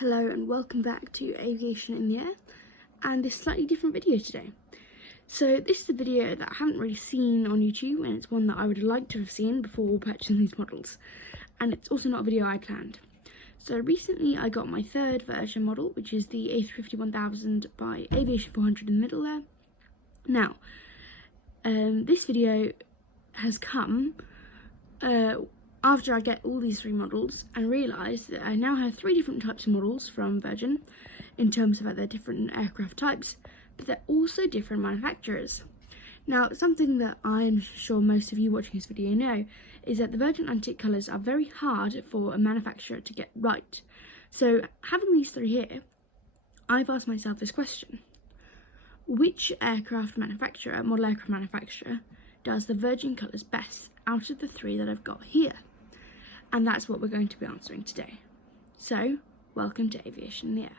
Hello and welcome back to Aviation in the Air and this slightly different video today. So this is a video that I haven't really seen on YouTube, and it's one that I would like to have seen before purchasing these models, and it's also not a video I planned. So recently I got my third version model, which is the A350-1000 by Aviation 400 in the middle there. Now this video has come after I get all these three models and realise that I now have three different types of models from Virgin in terms of their different aircraft types, but they're also different manufacturers. Now, something that I'm sure most of you watching this video know is that the Virgin Atlantic colours are very hard for a manufacturer to get right. So having these three here, I've asked myself this question: which model aircraft manufacturer does the Virgin colours best out of the three that I've got here? And that's what we're going to be answering today. So, welcome to Aviation in the Air.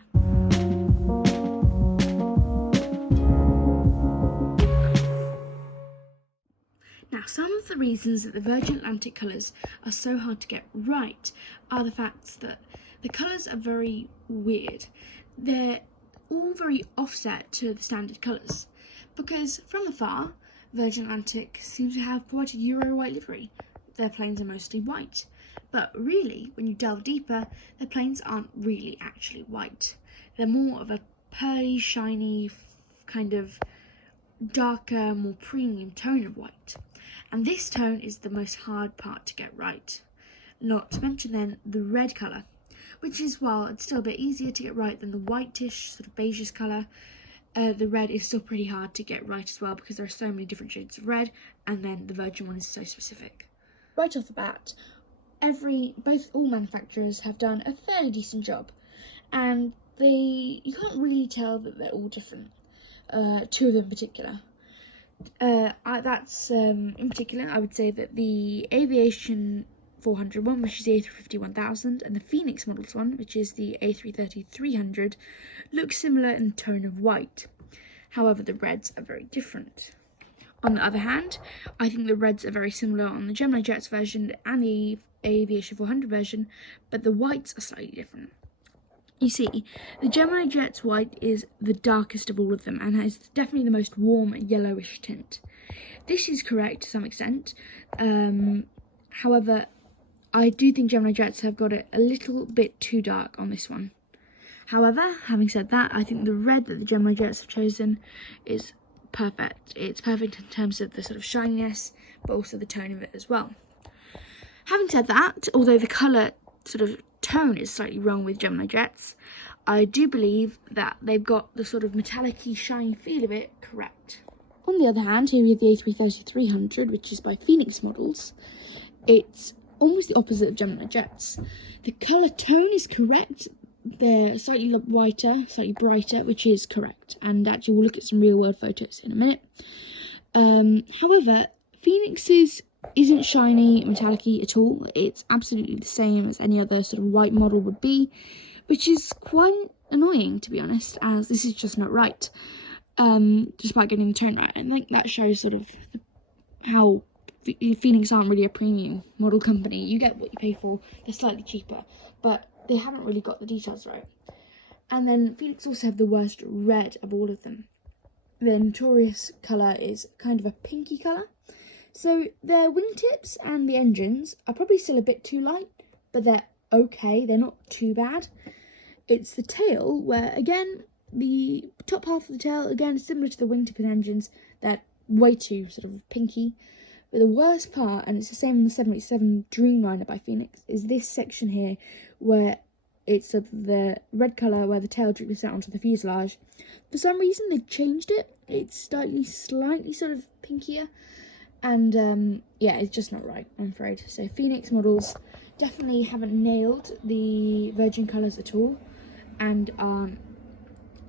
Now, some of the reasons that the Virgin Atlantic colours are so hard to get right are the fact that the colours are very weird. They're all very offset to the standard colours, because from afar, Virgin Atlantic seems to have quite a Euro white livery. Their planes are mostly white. But really, when you delve deeper, their planes aren't really actually white. They're more of a pearly, shiny, kind of darker, more premium tone of white. And this tone is the most hard part to get right. Not to mention then the red colour, which is, while it's still a bit easier to get right than the whitish, sort of beigeish colour, the red is still pretty hard to get right as well, because there are so many different shades of red, and then the Virgin one is so specific. Right off the bat, all manufacturers have done a fairly decent job, and you can't really tell that they're all different. Two of them in particular. In particular, I would say that the Aviation 400 one, which is the A350-1000, and the Phoenix models one, which is the A330-300, look similar in tone of white. However, the reds are very different. On the other hand, I think the reds are very similar on the GeminiJets version and the Aviation 400 version, but the whites are slightly different. You see, the GeminiJets white is the darkest of all of them and has definitely the most warm yellowish tint. This is correct to some extent. However, I do think GeminiJets have got it a little bit too dark on this one. However, having said that, I think the red that the GeminiJets have chosen is perfect. It's perfect in terms of the sort of shininess, but also the tone of it as well. Having said that, although the colour sort of tone is slightly wrong with GeminiJets, I do believe that they've got the sort of metallic-y, shiny feel of it correct. On the other hand, here we have the A330-300, which is by Phoenix models. It's almost the opposite of GeminiJets. The colour tone is correct. They're slightly whiter, slightly brighter, which is correct. And actually, we'll look at some real-world photos in a minute. However, Phoenix's isn't shiny, metallic-y at all. It's absolutely the same as any other sort of white model would be, which is quite annoying, to be honest, as this is just not right, despite getting the tone right. I think that shows sort of how Phoenix aren't really a premium model company. You get what you pay for. They're slightly cheaper, but they haven't really got the details right. And then Phoenix also have the worst red of all of them. Their notorious colour is kind of a pinky colour. So their wingtips and the engines are probably still a bit too light, but they're okay, they're not too bad. It's the tail where, again, the top half of the tail, again, is similar to the wingtip and engines, they're way too sort of pinky. But the worst part, and it's the same in the 787 Dreamliner by Phoenix, is this section here where it's sort of the red colour where the tail droops out onto the fuselage. For some reason, they changed it. It's slightly sort of pinkier. And yeah, it's just not right, I'm afraid. So Phoenix models definitely haven't nailed the Virgin colours at all, and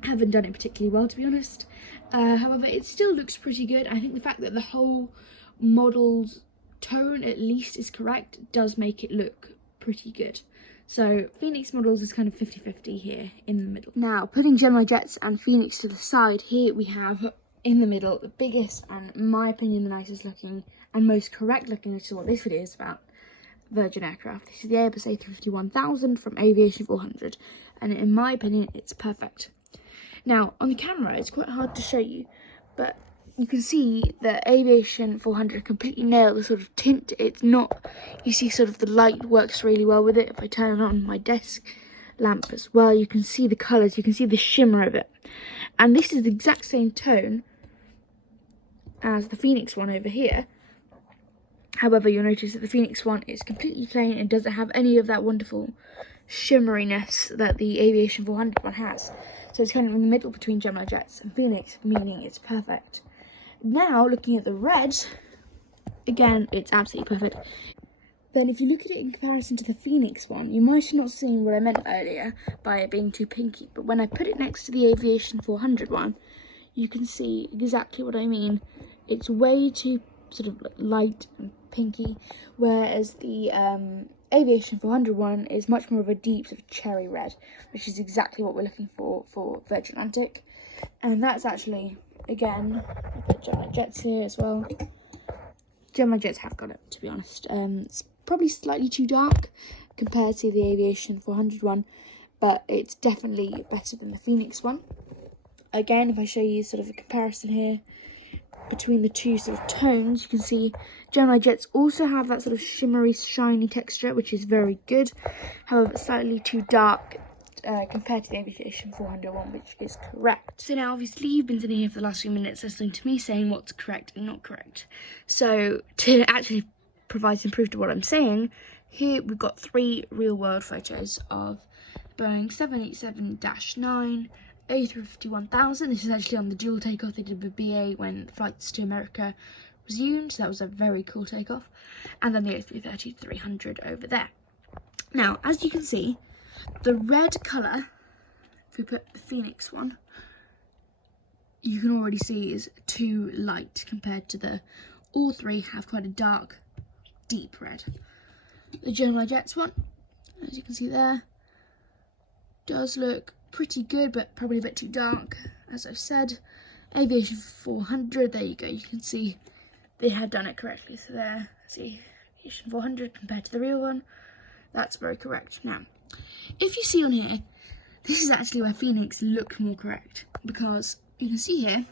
haven't done it particularly well, to be honest. However, it still looks pretty good. I think the fact that the whole model's tone at least is correct does make it look pretty good. So Phoenix models is kind of 50-50 here in the middle. Now, putting GeminiJets and Phoenix to the side, here we have in the middle the biggest and, in my opinion, the nicest looking and most correct looking, which is what this video is about, Virgin aircraft. This is the Airbus A350-1000 from Aviation 400, and in my opinion, it's perfect. Now, on the camera, it's quite hard to show you, but you can see that Aviation 400 completely nailed the sort of tint. It's not, you see sort of the light works really well with it. If I turn on my desk lamp as well, you can see the colours, you can see the shimmer of it. And this is the exact same tone as the Phoenix one over here. However, you'll notice that the Phoenix one is completely plain and doesn't have any of that wonderful shimmeriness that the Aviation 400 one has. So it's kind of in the middle between GeminiJets and Phoenix, meaning it's perfect. Now, looking at the red, again, it's absolutely perfect. Then if you look at it in comparison to the Phoenix one, you might have not seen what I meant earlier by it being too pinky. But when I put it next to the Aviation 400 one, you can see exactly what I mean. It's way too sort of light and pinky, whereas the Aviation 400 one is much more of a deep sort of cherry red, which is exactly what we're looking for Virgin Atlantic. And that's actually, again, I've got GeminiJets here as well. GeminiJets have got it, to be honest. It's probably slightly too dark compared to the Aviation 400 one, but it's definitely better than the Phoenix one. Again, if I show you sort of a comparison here between the two sort of tones, you can see GeminiJets also have that sort of shimmery, shiny texture, which is very good. However, slightly too dark compared to the Aviation 400 one, which is correct. So now, obviously, you've been sitting here for the last few minutes listening to me saying what's correct and not correct. So to actually provide some proof to what I'm saying, here we've got 3 real-world photos of Boeing 787-9 A350-1000. This is actually on the dual takeoff they did with BA when flights to America resumed, so that was a very cool takeoff. And then the A330-300 over there. Now, as you can see, the red colour, if we put the Phoenix one, you can already see is too light compared to the, all 3 have quite a dark, deep red. The GeminiJets one, as you can see there, does look pretty good, but probably a bit too dark, as I've said. Aviation 400, there you go, you can see they had done it correctly. So there, see, Aviation 400 compared to the real one, that's very correct. Now, if you see on here, this is actually where Phoenix look more correct, because you can see here,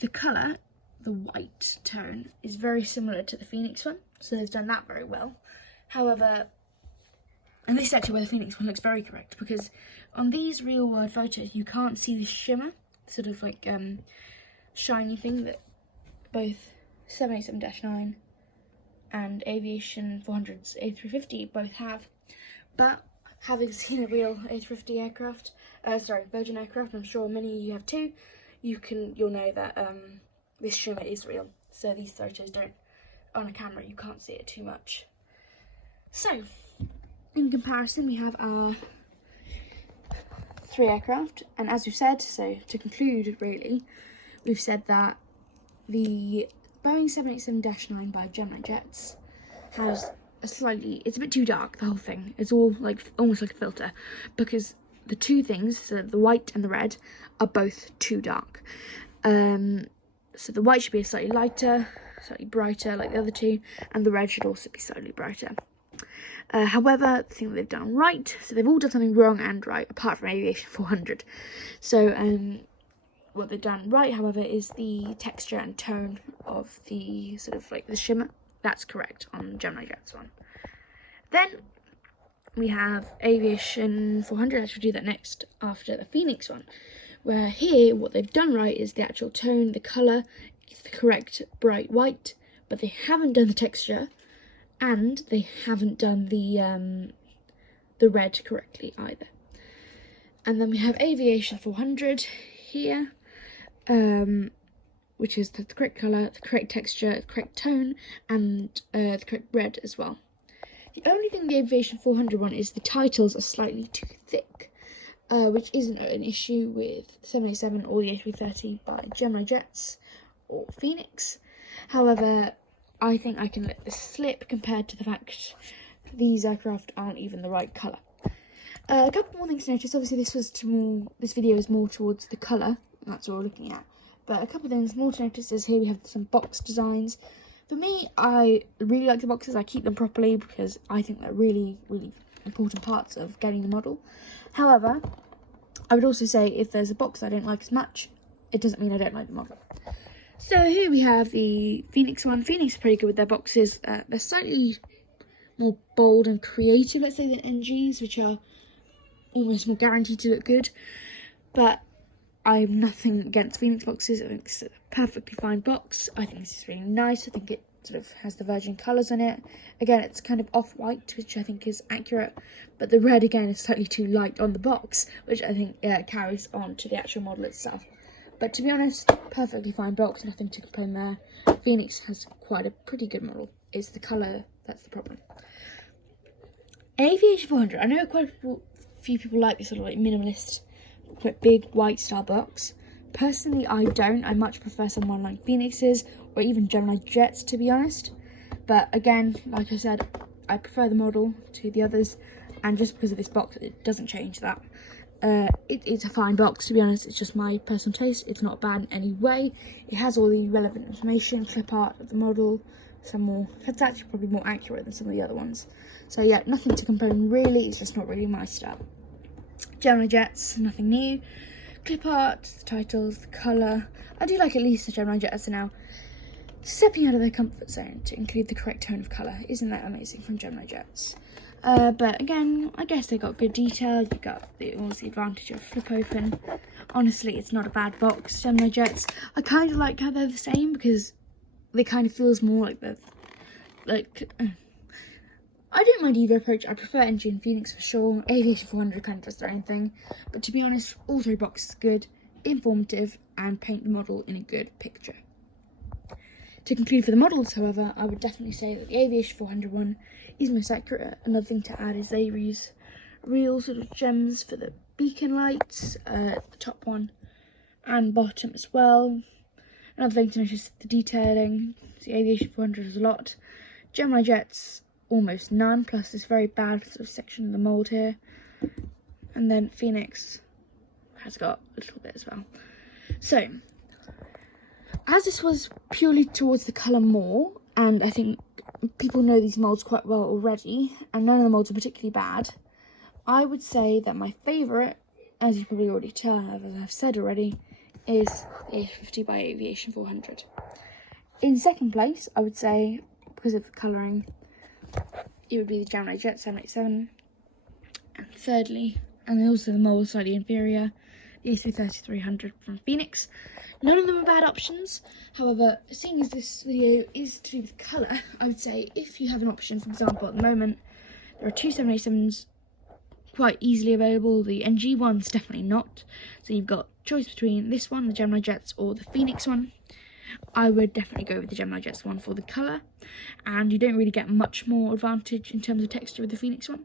the colour, the white tone, is very similar to the Phoenix one, so they've done that very well. However, and this is actually where the Phoenix one looks very correct, because on these real world photos, you can't see the shimmer, sort of like shiny thing that both 787-9 and Aviation 400's A350 both have. But having seen a real A350 aircraft, Virgin aircraft, I'm sure many of you have too, you'll know that this shimmer is real. So these photos don't, on a camera, you can't see it too much. So, in comparison, we have our 3 aircraft, and as we've said, so to conclude really, we've said that the Boeing 787-9 by GeminiJets has it's a bit too dark, the whole thing. It's all like almost like a filter, because the 2 things, so the white and the red, are both too dark. So the white should be slightly lighter, slightly brighter like the other 2, and the red should also be slightly brighter. However, the thing that they've done right, so they've all done something wrong and right, apart from Aviation 400. So what they've done right, however, is the texture and tone of the sort of like the shimmer. That's correct on GeminiJets one. Then we have Aviation 400, I should do that next after the Phoenix one, where here what they've done right is the actual tone, the colour, is the correct bright white, but they haven't done the texture, and they haven't done the red correctly either. And then we have Aviation 400 here, which is the correct colour, the correct texture, the correct tone, and the correct red as well. The only thing the Aviation 400 one is the titles are slightly too thick, which isn't an issue with 787 or the A330 by GeminiJets or Phoenix. However, I think I can let this slip compared to the fact that these aircraft aren't even the right colour. A couple more things to notice. Obviously, this video is more towards the colour, and that's what we're looking at. But a couple of things more to notice is here we have some box designs For me, I really like the boxes. I keep them properly because I think they're really, really important parts of getting the model. However, I would also say if there's a box I don't like as much, it doesn't mean I don't like the model. So here we have the Phoenix one. Phoenix is pretty good with their boxes. They're slightly more bold and creative, let's say, than NGs, which are almost more guaranteed to look good. But I'm nothing against Phoenix boxes. I think it's a perfectly fine box. I think this is really nice. I think it sort of has the virgin colours on it. Again, it's kind of off-white, which I think is accurate. But the red, again, is slightly too light on the box, which I think carries on to the actual model itself. But to be honest, perfectly fine box, nothing to complain there. Phoenix has quite a pretty good model. It's the colour that's the problem. Aviation 400. I know quite a few people like this sort of like minimalist, quite big white star box. Personally, I don't. I much prefer someone like Phoenix's or even GeminiJets, to be honest. But again, like I said, I prefer the model to the others, and just because of this box, it doesn't change that. It's a fine box, to be honest. It's just my personal taste. It's not bad in any way. It has all the relevant information, clip art of the model, some more. It's actually probably more accurate than some of the other ones. So yeah, nothing to complain really. It's just not really my style. GeminiJets, nothing new. Clip art, the titles, the colour. I do like at least the GeminiJets are now stepping out of their comfort zone to include the correct tone of colour. Isn't that amazing from GeminiJets? But again, I guess they got good detail. You got always the advantage of flip open. Honestly, it's not a bad box. GeminiJets, I kind of like how they're the same because they kind of feels more like they're I don't mind either approach. I prefer NG and Phoenix for sure. Aviation 400 kind of does their own thing. But to be honest, all three boxes are good, informative, and paint the model in a good picture. To conclude for the models, however, I would definitely say that the Aviation 400 one is most accurate. Another thing to add is they use real sort of gems for the beacon lights, the top one and bottom as well. Another thing to notice is the detailing. The Aviation 400 has a lot. GeminiJets, almost none, plus this very bad sort of section of the mould here. And then Phoenix has got a little bit as well. So, as this was purely towards the colour more, and I think people know these moulds quite well already, and none of the moulds are particularly bad, I would say that my favourite, as you probably already tell, as I've said already, is the A50 by Aviation 400. In second place, I would say, because of the colouring, it would be the GeminiJet 787. And thirdly, and also the mould slightly inferior, the A330-300 from Phoenix. None of them are bad options. However, seeing as this video is to do with colour, I would say if you have an option, for example, at the moment, there are two 787s quite easily available. The NG one's definitely not. So you've got choice between this one, the GeminiJets, or the Phoenix one. I would definitely go with the GeminiJets one for the colour, and you don't really get much more advantage in terms of texture with the Phoenix one.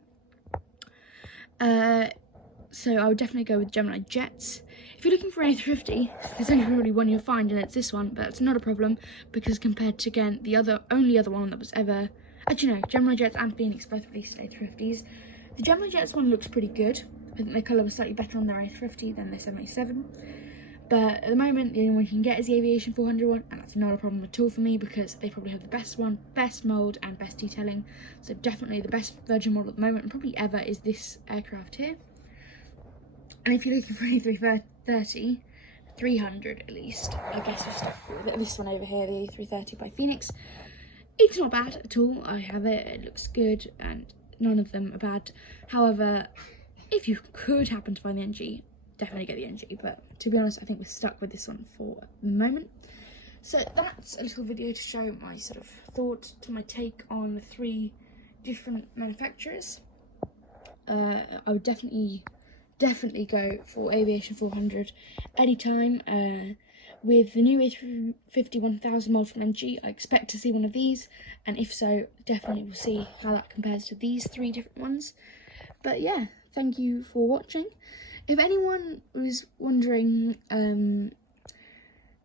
So I would definitely go with GeminiJets. If you're looking for an A350, there's only really one you'll find, and it's this one, but it's not a problem because compared to, again, the only other one that was ever, actually no, GeminiJets and Phoenix both released A350s. The GeminiJets one looks pretty good. I think their colour was slightly better on their A350 than their 787. But at the moment, the only one you can get is the Aviation 400 one, and that's not a problem at all for me because they probably have the best one, best mould and best detailing. So definitely the best Virgin model at the moment, and probably ever, is this aircraft here. And if you're looking for an A330, 300 at least, I guess we'll start with this one over here, the A330 by Phoenix. It's not bad at all. I have it, it looks good, and none of them are bad. However, if you could happen to find the NG, definitely get the NG, but to be honest, I think we're stuck with this one for the moment. So that's a little video to show my sort of thought, to my take on the three different manufacturers. I would definitely go for Aviation 400 anytime. With the new A350 1000 mold from NG, I expect to see one of these, and if so, definitely we'll see how that compares to these three different ones. But yeah, thank you for watching. If anyone was wondering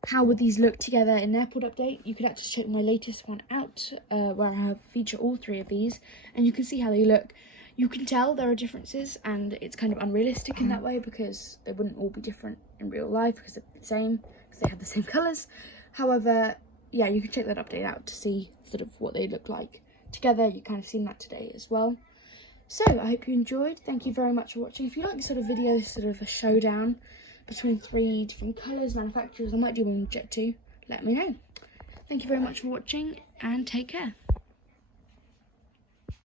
how would these look together in an airport update, you could actually check my latest one out, where I have feature all three of these, and you can see how they look. You can tell there are differences, and it's kind of unrealistic in that way because they wouldn't all be different in real life because they're the same, because they have the same colours. However, yeah, you can check that update out to see sort of what they look like together. You kind of seen that today as well. So I hope you enjoyed. Thank you very much for watching. If you like this sort of video, sort of a showdown between 3 different colours, manufacturers, I might do one with Jet 2. Let me know. Thank you very much for watching and take care.